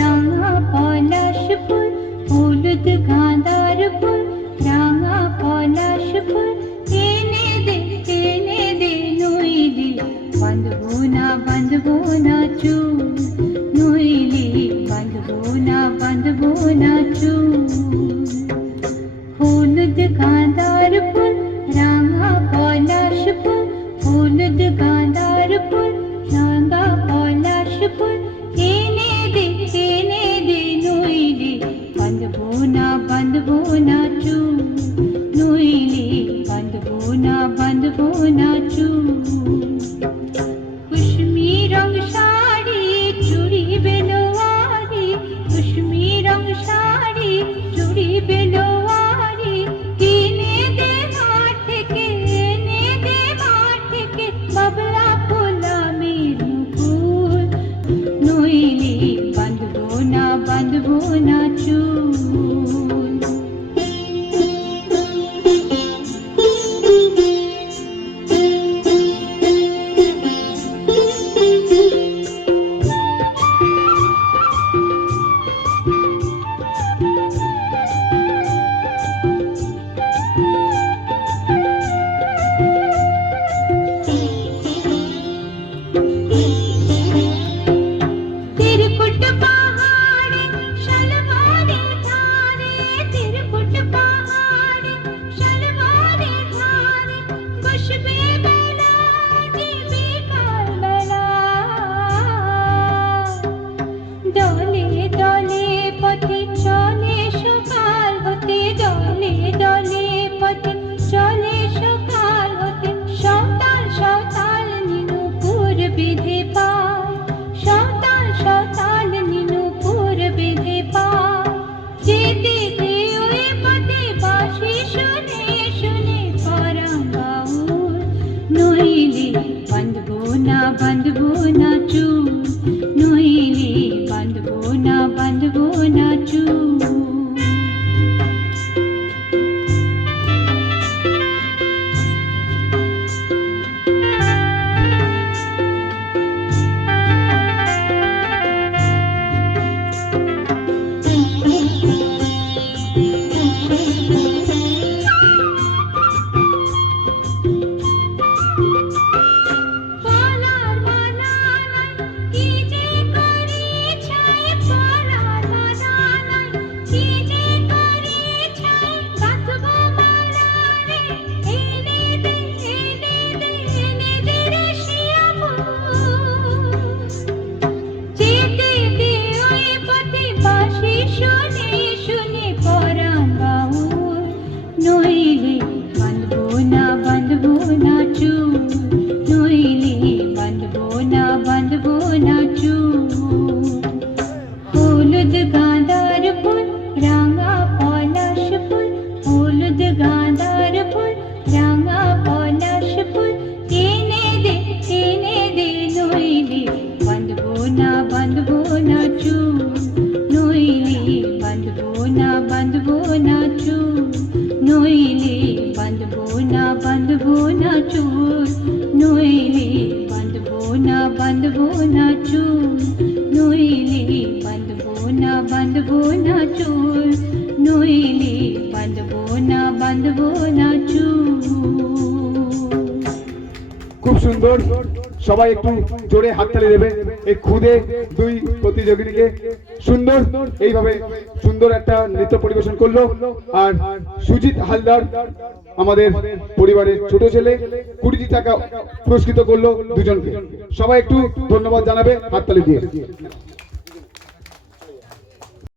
রাঙা পলাশ ফুল হলুদ গাঁদার ফুল রাঙা পলাশ ফুল এনে দে নইলে বাঁধবো না চুল নইলে বাঁধবো না চুল হলুদ গাঁদার ফুল রাঙা পলাশ ফুল হলুদ গাঁদার ফুল রাঙা পলাশ ফুল এনে দে নইলে বাঁধবো না চুল নইলে বাঁধবো না চুল কুসুমি রং শাড়ি চুড়ি বেলোয়ারি কুসুমি রং শাড়ি চুড়ি বেলোয়ারি কিনে দে মাঠ থেকে এনে দে মাঠ থেকে বাবলা গোলামের ফুল নইলে বাঁধবো না চুল বাঁধবো না চুল নইলে বাঁধবো না চুল হলুদ গাঁদার ফুল রাঙা পলাশ ফুল হলুদ গাঁদার ফুল রাঙা পলাশ ফুল এনে দে নইলে বাঁধবো না চুল নইলে বাঁধবো না চুল নইলে বাঁধবো না চুল নইলে বাঁধবো না চুল নইলে বাঁধবো না চুল নইলে বাঁধবো না চুল। খুব সুন্দর, সবাই একটু জোরে হাততালি দেবে এই খুদে দুই প্রতিযোগীকে। সুন্দর এইভাবে সুন্দর একটা নৃত্য পরিবেশন করলো। আর সুজিত হালদার আমাদের পরিবারের ছোট ছেলে 20টি টাকা পুরস্কৃত করলো দুজনকে। সবাই একটু ধন্যবাদ জানাবে হাততালি দিয়ে।